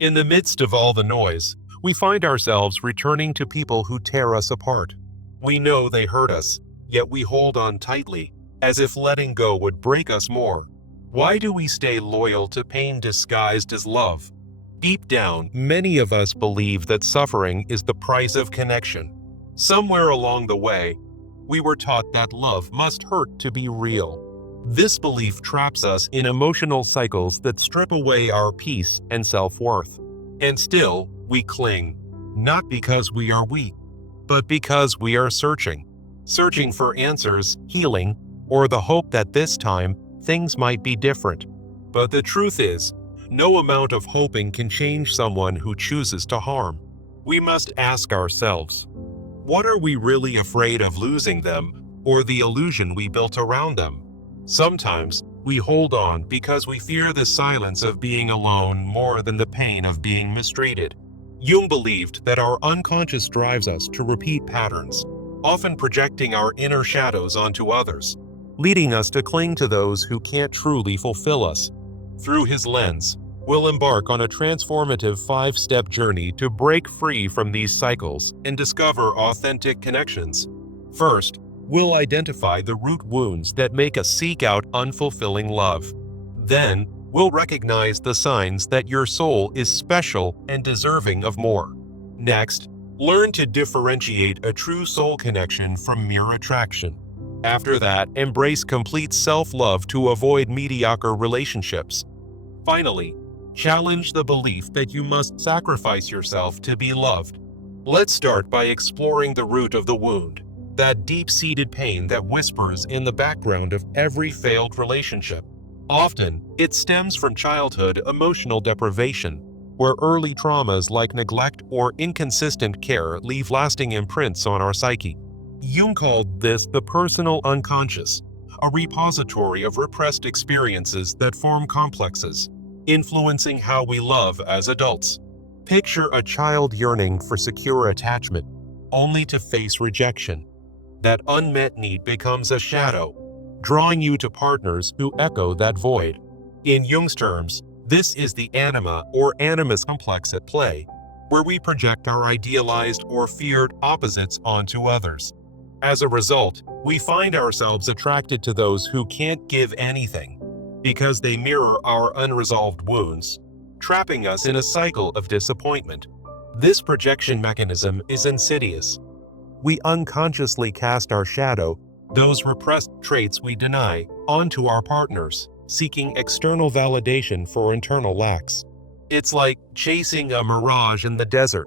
In the midst of all the noise, we find ourselves returning to people who tear us apart. We know they hurt us, yet we hold on tightly, as if letting go would break us more. Why do we stay loyal to pain disguised as love? Deep down, many of us believe that suffering is the price of connection. Somewhere along the way, we were taught that love must hurt to be real. This belief traps us in emotional cycles that strip away our peace and self-worth. And still, we cling, not because we are weak, but because we are searching for answers, healing, or the hope that this time things might be different. But the truth is, no amount of hoping can change someone who chooses to harm. We must ask ourselves, what are we really afraid of losing them, or the illusion we built around them? Sometimes, we hold on because we fear the silence of being alone more than the pain of being mistreated. Jung believed that our unconscious drives us to repeat patterns, often projecting our inner shadows onto others, leading us to cling to those who can't truly fulfill us. Through his lens, we'll embark on a transformative 5-step journey to break free from these cycles and discover authentic connections. First, we'll identify the root wounds that make us seek out unfulfilling love. Then, we'll recognize the signs that your soul is special and deserving of more. Next, learn to differentiate a true soul connection from mere attraction. After that, embrace complete self-love to avoid mediocre relationships. Finally, challenge the belief that you must sacrifice yourself to be loved. Let's start by exploring the root of the wound, that deep-seated pain that whispers in the background of every failed relationship. Often, it stems from childhood emotional deprivation, where early traumas like neglect or inconsistent care leave lasting imprints on our psyche. Jung called this the personal unconscious, a repository of repressed experiences that form complexes, influencing how we love as adults. Picture a child yearning for secure attachment, only to face rejection. That unmet need becomes a shadow, drawing you to partners who echo that void. In Jung's terms, this is the anima or animus complex at play, where we project our idealized or feared opposites onto others. As a result, we find ourselves attracted to those who can't give anything, because they mirror our unresolved wounds, trapping us in a cycle of disappointment. This projection mechanism is insidious. We unconsciously cast our shadow, those repressed traits we deny, onto our partners, seeking external validation for internal lacks. It's like chasing a mirage in the desert,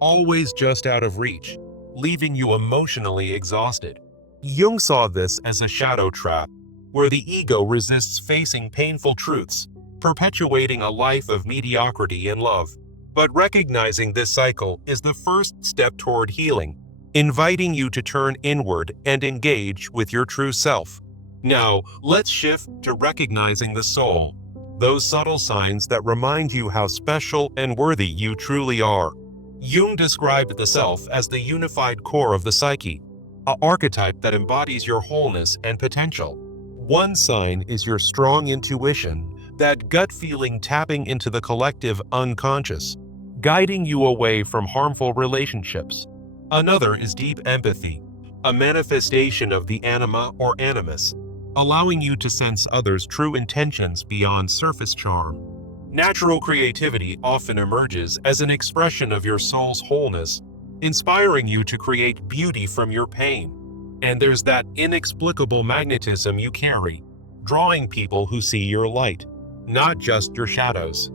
always just out of reach, leaving you emotionally exhausted. Jung saw this as a shadow trap, where the ego resists facing painful truths, perpetuating a life of mediocrity in love. But recognizing this cycle is the first step toward healing, inviting you to turn inward and engage with your true self. Now, let's shift to recognizing the soul, those subtle signs that remind you how special and worthy you truly are. Jung described the self as the unified core of the psyche, an archetype that embodies your wholeness and potential. One sign is your strong intuition, that gut feeling tapping into the collective unconscious, guiding you away from harmful relationships. Another is deep empathy, a manifestation of the anima or animus, allowing you to sense others' true intentions beyond surface charm. Natural creativity often emerges as an expression of your soul's wholeness, inspiring you to create beauty from your pain. And there's that inexplicable magnetism you carry, drawing people who see your light, not just your shadows.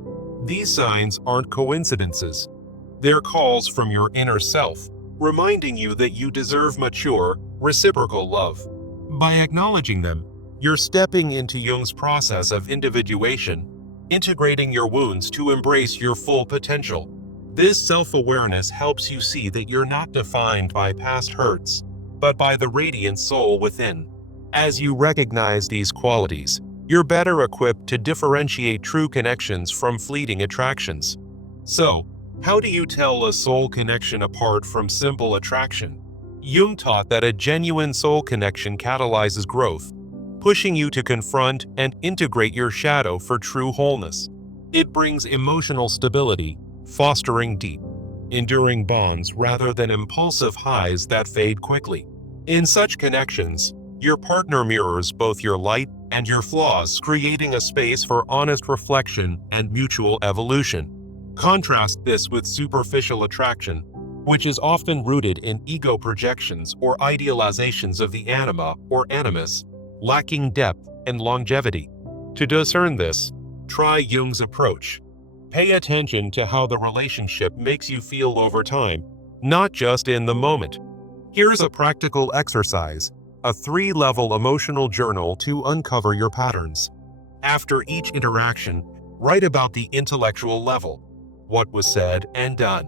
These signs aren't coincidences. They're calls from your inner self, reminding you that you deserve mature, reciprocal love. By acknowledging them, you're stepping into Jung's process of individuation, integrating your wounds to embrace your full potential. This self-awareness helps you see that you're not defined by past hurts, but by the radiant soul within. As you recognize these qualities, you're better equipped to differentiate true connections from fleeting attractions. So, how do you tell a soul connection apart from simple attraction? Jung taught that a genuine soul connection catalyzes growth, pushing you to confront and integrate your shadow for true wholeness. It brings emotional stability, fostering deep, enduring bonds rather than impulsive highs that fade quickly. In such connections, your partner mirrors both your light and your flaws, creating a space for honest reflection and mutual evolution. Contrast this with superficial attraction, which is often rooted in ego projections or idealizations of the anima or animus, lacking depth and longevity. To discern this, try Jung's approach. Pay attention to how the relationship makes you feel over time, not just in the moment. Here's a practical exercise, a 3-level emotional journal to uncover your patterns. After each interaction, write about the intellectual level, what was said and done.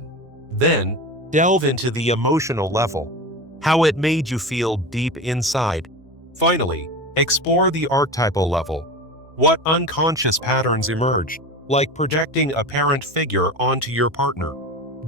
Then, delve into the emotional level, how it made you feel deep inside. Finally, explore the archetypal level, what unconscious patterns emerge, like projecting a parent figure onto your partner.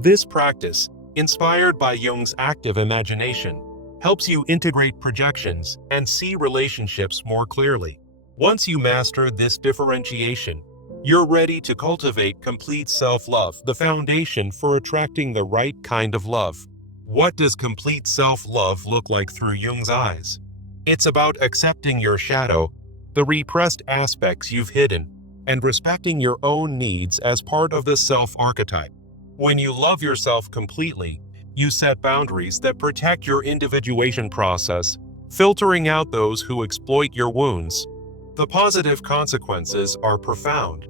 This practice, inspired by Jung's active imagination, helps you integrate projections and see relationships more clearly. Once you master this differentiation, you're ready to cultivate complete self-love, the foundation for attracting the right kind of love. What does complete self-love look like through Jung's eyes? It's about accepting your shadow, the repressed aspects you've hidden, and respecting your own needs as part of the self-archetype. When you love yourself completely, you set boundaries that protect your individuation process, filtering out those who exploit your wounds. The positive consequences are profound.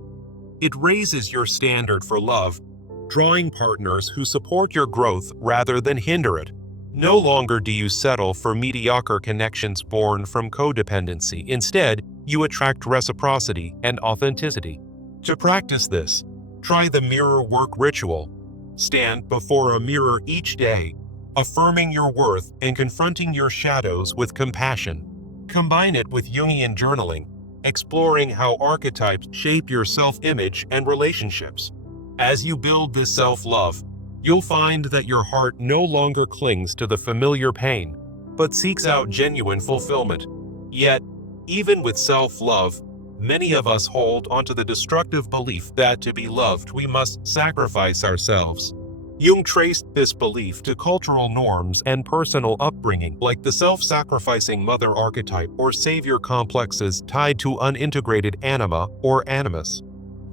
It raises your standard for love, drawing partners who support your growth rather than hinder it. No longer do you settle for mediocre connections born from codependency. Instead, you attract reciprocity and authenticity. To practice this, try the mirror work ritual. Stand before a mirror each day, affirming your worth and confronting your shadows with compassion. Combine it with Jungian journaling, exploring how archetypes shape your self-image and relationships. As you build this self-love, you'll find that your heart no longer clings to the familiar pain, but seeks out genuine fulfillment. Yet, even with self-love, many of us hold onto the destructive belief that to be loved we must sacrifice ourselves. Jung traced this belief to cultural norms and personal upbringing, like the self-sacrificing mother archetype or savior complexes tied to unintegrated anima or animus.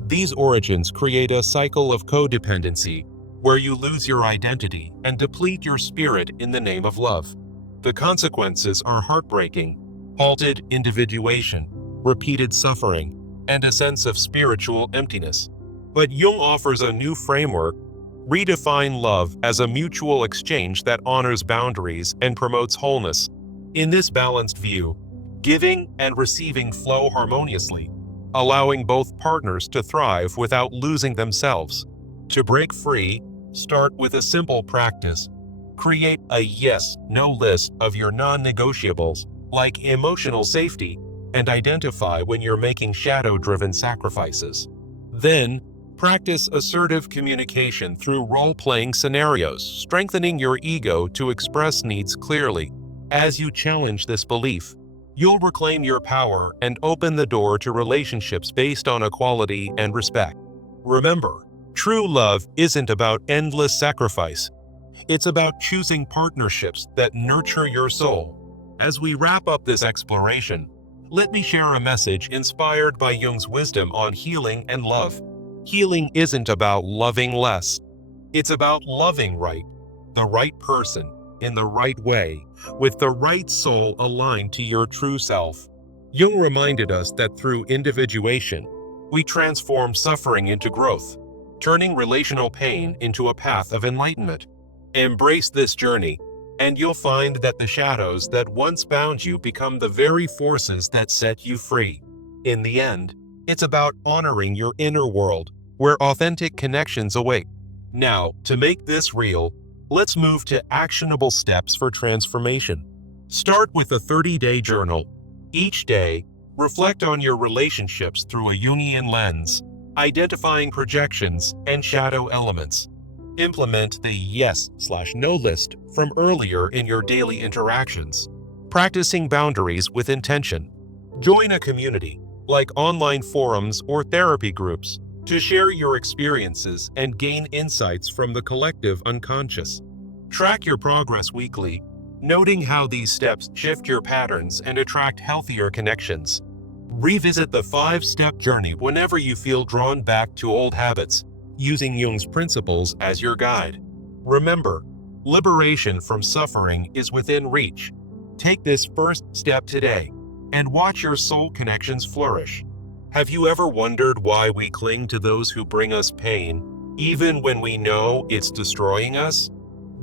These origins create a cycle of codependency, where you lose your identity and deplete your spirit in the name of love. The consequences are heartbreaking: halted individuation, repeated suffering, and a sense of spiritual emptiness. But Jung offers a new framework: redefine love as a mutual exchange that honors boundaries and promotes wholeness. In this balanced view, giving and receiving flow harmoniously, allowing both partners to thrive without losing themselves. To break free, start with a simple practice. Create a yes/no list of your non-negotiables, like emotional safety, and identify when you're making shadow-driven sacrifices. Then, practice assertive communication through role-playing scenarios, strengthening your ego to express needs clearly. As you challenge this belief, you'll reclaim your power and open the door to relationships based on equality and respect. Remember, true love isn't about endless sacrifice. It's about choosing partnerships that nurture your soul. As we wrap up this exploration, let me share a message inspired by Jung's wisdom on healing and love. Healing isn't about loving less. It's about loving right, the right person, in the right way, with the right soul aligned to your true self. Jung reminded us that through individuation, we transform suffering into growth, turning relational pain into a path of enlightenment. Embrace this journey, and you'll find that the shadows that once bound you become the very forces that set you free. In the end, it's about honoring your inner world, where authentic connections await. Now, to make this real, let's move to actionable steps for transformation. Start with a 30-day journal. Each day, reflect on your relationships through a Jungian lens, identifying projections and shadow elements. Implement the yes/no list from earlier in your daily interactions, practicing boundaries with intention. Join a community, like online forums or therapy groups, to share your experiences and gain insights from the collective unconscious. Track your progress weekly, noting how these steps shift your patterns and attract healthier connections. Revisit the 5-step journey whenever you feel drawn back to old habits, using Jung's principles as your guide. Remember, liberation from suffering is within reach. Take this first step today and watch your soul connections flourish. Have you ever wondered why we cling to those who bring us pain, even when we know it's destroying us?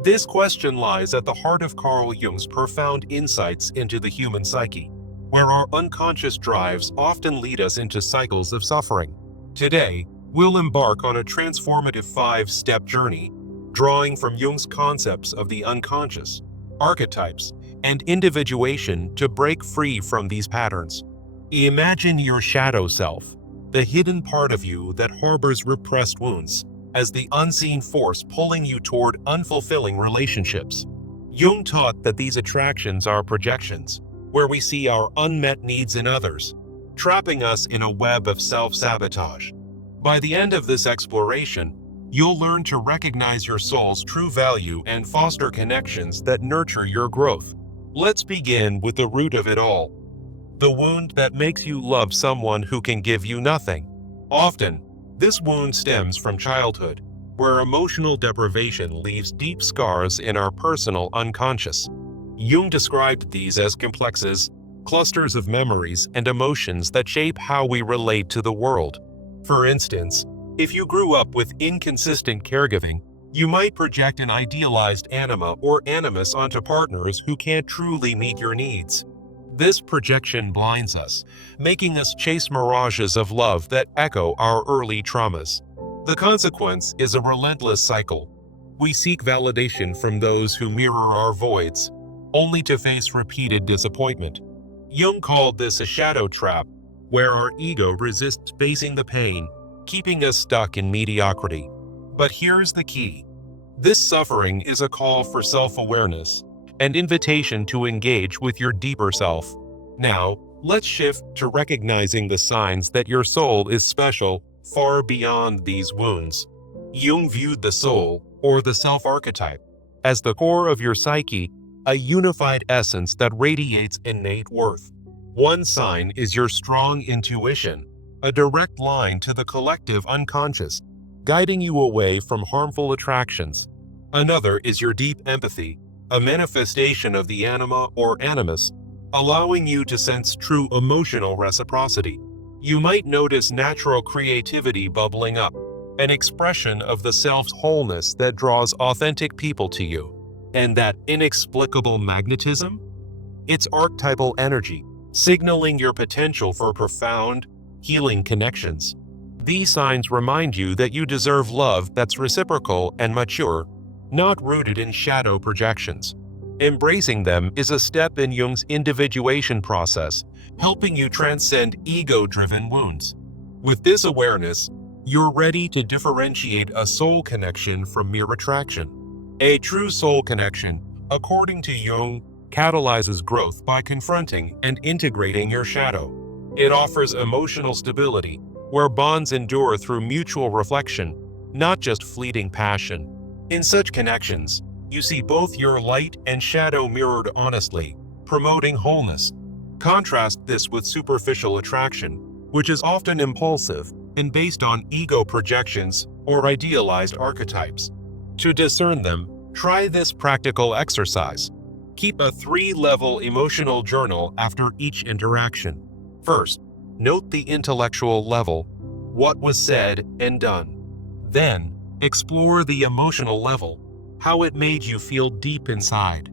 This question lies at the heart of Carl Jung's profound insights into the human psyche, where our unconscious drives often lead us into cycles of suffering. Today, we'll embark on a transformative 5-step journey, drawing from Jung's concepts of the unconscious, archetypes, and individuation to break free from these patterns. Imagine your shadow self, the hidden part of you that harbors repressed wounds, as the unseen force pulling you toward unfulfilling relationships. Jung taught that these attractions are projections, where we see our unmet needs in others, trapping us in a web of self-sabotage. By the end of this exploration, you'll learn to recognize your soul's true value and foster connections that nurture your growth. Let's begin with the root of it all, the wound that makes you love someone who can give you nothing. Often, this wound stems from childhood, where emotional deprivation leaves deep scars in our personal unconscious. Jung described these as complexes, clusters of memories and emotions that shape how we relate to the world. For instance, if you grew up with inconsistent caregiving, you might project an idealized anima or animus onto partners who can't truly meet your needs. This projection blinds us, making us chase mirages of love that echo our early traumas. The consequence is a relentless cycle. We seek validation from those who mirror our voids, only to face repeated disappointment. Jung called this a shadow trap, where our ego resists facing the pain, keeping us stuck in mediocrity. But here's the key. This suffering is a call for self-awareness, an invitation to engage with your deeper self. Now, let's shift to recognizing the signs that your soul is special far beyond these wounds. Jung viewed the soul, or the self-archetype, as the core of your psyche, a unified essence that radiates innate worth. One sign is your strong intuition, a direct line to the collective unconscious, guiding you away from harmful attractions. Another is your deep empathy, a manifestation of the anima or animus, allowing you to sense true emotional reciprocity. You might notice natural creativity bubbling up, an expression of the self's wholeness that draws authentic people to you. And that inexplicable magnetism? It's archetypal energy, signaling your potential for profound, healing connections. These signs remind you that you deserve love that's reciprocal and mature, not rooted in shadow projections. Embracing them is a step in Jung's individuation process, helping you transcend ego-driven wounds. With this awareness, you're ready to differentiate a soul connection from mere attraction. A true soul connection, according to Jung, catalyzes growth by confronting and integrating your shadow. It offers emotional stability, where bonds endure through mutual reflection, not just fleeting passion. In such connections, you see both your light and shadow mirrored honestly, promoting wholeness. Contrast this with superficial attraction, which is often impulsive and based on ego projections or idealized archetypes. To discern them, try this practical exercise. Keep a 3-level emotional journal after each interaction. First, note the intellectual level, what was said and done. Then, explore the emotional level, how it made you feel deep inside.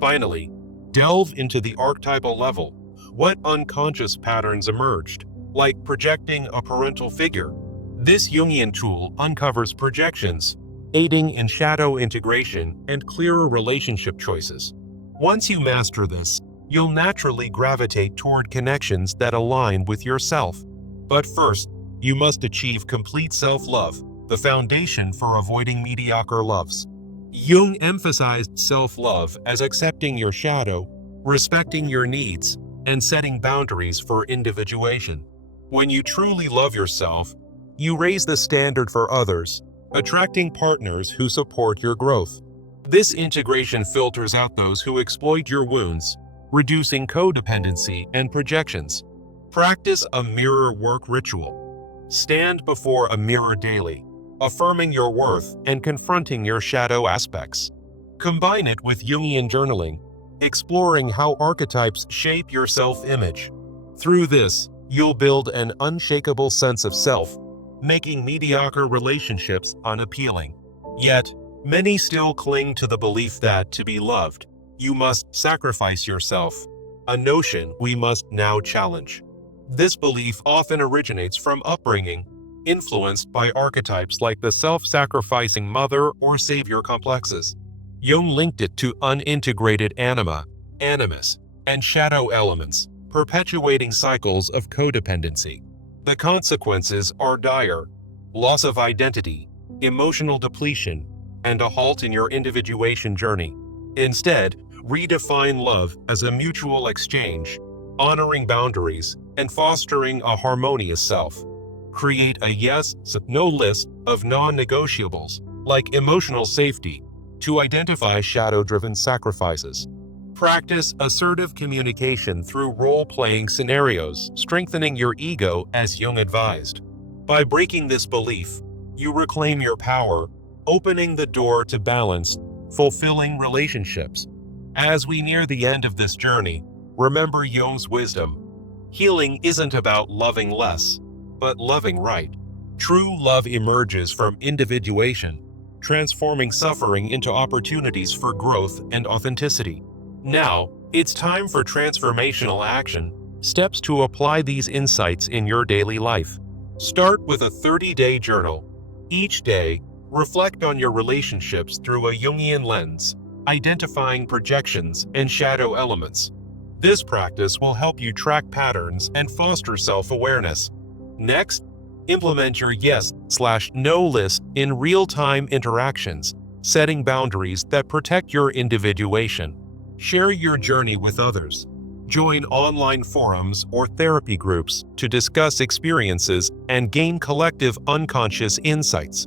Finally, delve into the archetypal level, what unconscious patterns emerged, like projecting a parental figure. This Jungian tool uncovers projections, aiding in shadow integration and clearer relationship choices. Once you master this, you'll naturally gravitate toward connections that align with yourself. But first, you must achieve complete self-love, the foundation for avoiding mediocre loves. Jung emphasized self-love as accepting your shadow, respecting your needs, and setting boundaries for individuation. When you truly love yourself, You raise the standard for others, attracting partners who support your growth. This integration filters out those who exploit your wounds, reducing codependency and projections. Practice a mirror work ritual. Stand before a mirror daily, affirming your worth and confronting your shadow aspects. Combine it with Jungian journaling, exploring how archetypes shape your self-image. Through this, you'll build an unshakable sense of self, making mediocre relationships unappealing. Yet, many still cling to the belief that, to be loved, you must sacrifice yourself, a notion we must now challenge. This belief often originates from upbringing, influenced by archetypes like the self-sacrificing mother or savior complexes. Jung linked it to unintegrated anima, animus, and shadow elements, perpetuating cycles of codependency. The consequences are dire: loss of identity, emotional depletion, and a halt in your individuation journey. Instead, redefine love as a mutual exchange, honoring boundaries and fostering a harmonious self. Create a yes, no list of non-negotiables, like emotional safety, to identify shadow-driven sacrifices. Practice assertive communication through role-playing scenarios, strengthening your ego as Jung advised. By breaking this belief, you reclaim your power, opening the door to balanced, fulfilling relationships. As we near the end of this journey, remember Jung's wisdom. Healing isn't about loving less, but loving right. True love emerges from individuation, transforming suffering into opportunities for growth and authenticity. Now, it's time for transformational action, steps to apply these insights in your daily life. Start with a 30-day journal. Each day, reflect on your relationships through a Jungian lens, identifying projections and shadow elements. This practice will help you track patterns and foster self-awareness. Next, implement your yes/no list in real-time interactions, setting boundaries that protect your individuation. Share your journey with others. Join online forums or therapy groups to discuss experiences and gain collective unconscious insights.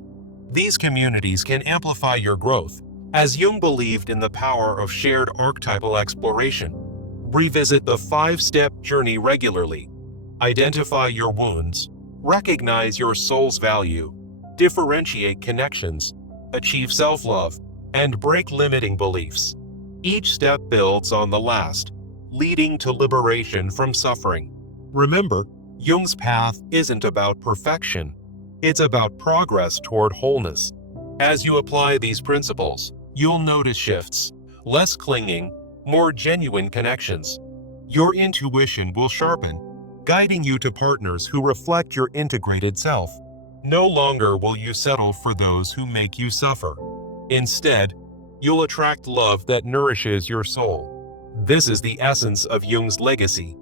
These communities can amplify your growth, as Jung believed in the power of shared archetypal exploration. Revisit the 5-step journey regularly. Identify your wounds, recognize your soul's value, differentiate connections, achieve self-love, and break limiting beliefs. Each step builds on the last, leading to liberation from suffering. Remember, Jung's path isn't about perfection. It's about progress toward wholeness. As you apply these principles, you'll notice shifts: less clinging, more genuine connections. Your intuition will sharpen, guiding you to partners who reflect your integrated self. No longer will you settle for those who make you suffer. Instead, you'll attract love that nourishes your soul. This is the essence of Jung's legacy,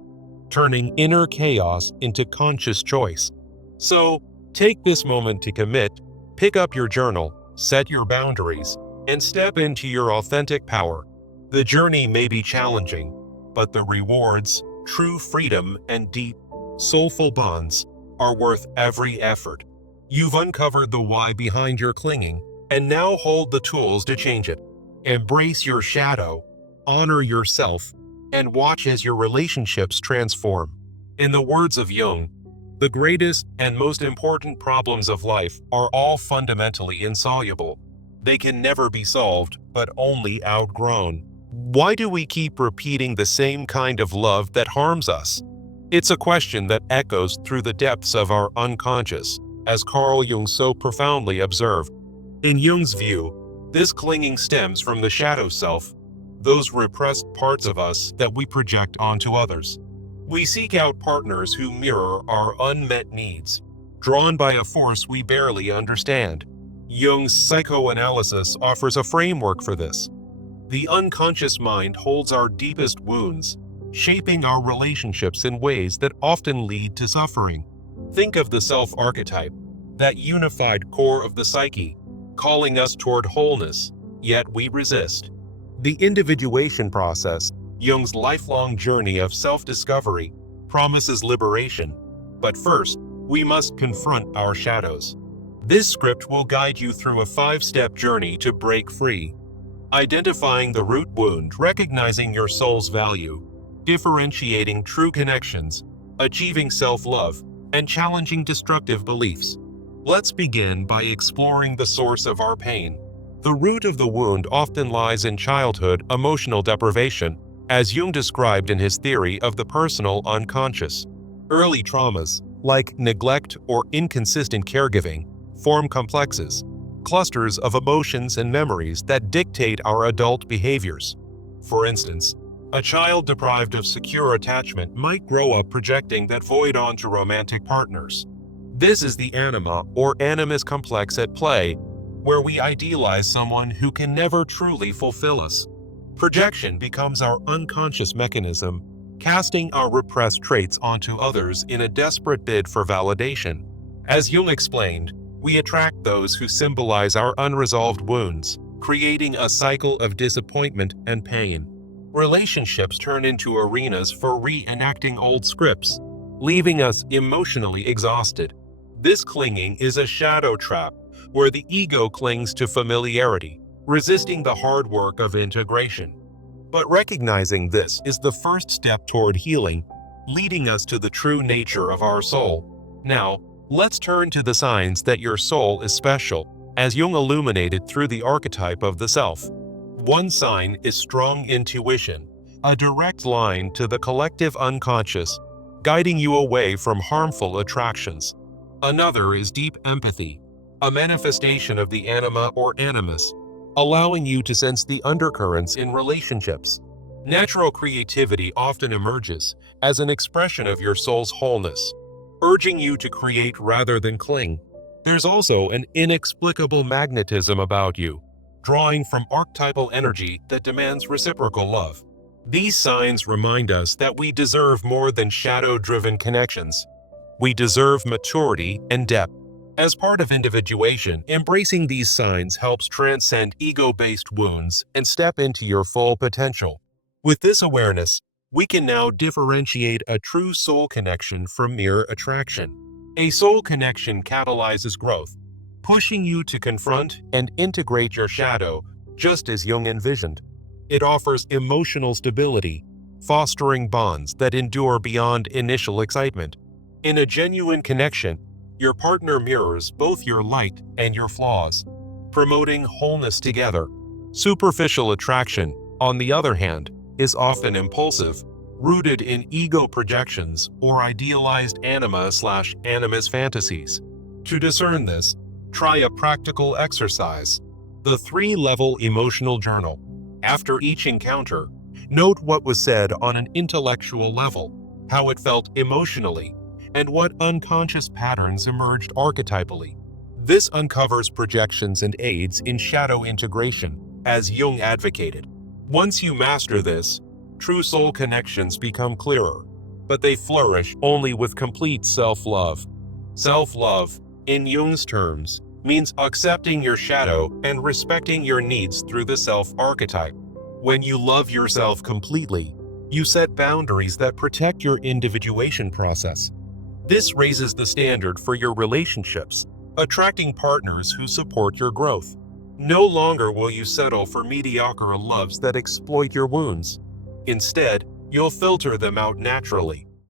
turning inner chaos into conscious choice. So, take this moment to commit, pick up your journal, set your boundaries, and step into your authentic power. The journey may be challenging, but the rewards, true freedom, and deep, soulful bonds are worth every effort. You've uncovered the why behind your clinging, and now hold the tools to change it. Embrace your shadow, honor yourself, and watch as your relationships transform. In the words of Jung, the greatest and most important problems of life are all fundamentally insoluble. They can never be solved, but only outgrown. Why do we keep repeating the same kind of love that harms us? It's a question that echoes through the depths of our unconscious, as Carl Jung so profoundly observed. In Jung's view, this clinging stems from the shadow self, those repressed parts of us that we project onto others. We seek out partners who mirror our unmet needs, drawn by a force we barely understand. Jung's psychoanalysis offers a framework for this. The unconscious mind holds our deepest wounds, shaping our relationships in ways that often lead to suffering. Think of the self archetype, that unified core of the psyche, calling us toward wholeness, yet we resist. The individuation process, Jung's lifelong journey of self-discovery, promises liberation. But first, we must confront our shadows. This script will guide you through a 5-step journey to break free. Identifying the root wound, recognizing your soul's value, differentiating true connections, achieving self-love, and challenging destructive beliefs. Let's begin by exploring the source of our pain. The root of the wound often lies in childhood emotional deprivation, as Jung described in his theory of the personal unconscious. Early traumas, like neglect or inconsistent caregiving, form complexes, clusters of emotions and memories that dictate our adult behaviors. For instance, a child deprived of secure attachment might grow up projecting that void onto romantic partners. This is the anima or animus complex at play, where we idealize someone who can never truly fulfill us. Projection becomes our unconscious mechanism, casting our repressed traits onto others in a desperate bid for validation. As Jung explained, we attract those who symbolize our unresolved wounds, creating a cycle of disappointment and pain. Relationships turn into arenas for reenacting old scripts, leaving us emotionally exhausted. This clinging is a shadow trap, where the ego clings to familiarity, resisting the hard work of integration. But recognizing this is the first step toward healing, leading us to the true nature of our soul. Now, let's turn to the signs that your soul is special, as Jung illuminated through the archetype of the self. One sign is strong intuition, a direct line to the collective unconscious, guiding you away from harmful attractions. Another is deep empathy, a manifestation of the anima or animus, allowing you to sense the undercurrents in relationships. Natural creativity often emerges as an expression of your soul's wholeness, urging you to create rather than cling. There's also an inexplicable magnetism about you, drawing from archetypal energy that demands reciprocal love. These signs remind us that we deserve more than shadow-driven connections. We deserve maturity and depth. As part of individuation, embracing these signs helps transcend ego-based wounds and step into your full potential. With this awareness, we can now differentiate a true soul connection from mere attraction. A soul connection catalyzes growth, pushing you to confront and integrate your shadow, just as Jung envisioned. It offers emotional stability, fostering bonds that endure beyond initial excitement. In a genuine connection, your partner mirrors both your light and your flaws, promoting wholeness together. Superficial attraction, on the other hand, is often impulsive, rooted in ego projections or idealized anima/animus fantasies. To discern this, try a practical exercise: the 3-level emotional journal. After each encounter, note what was said on an intellectual level, how it felt emotionally, and what unconscious patterns emerged archetypally. This uncovers projections and aids in shadow integration, as Jung advocated. Once you master this, true soul connections become clearer, but they flourish only with complete self-love. Self-love, in Jung's terms, means accepting your shadow and respecting your needs through the self archetype. When you love yourself completely, you set boundaries that protect your individuation process. This raises the standard for your relationships, attracting partners who support your growth. No longer will you settle for mediocre loves that exploit your wounds. Instead, you'll filter them out naturally,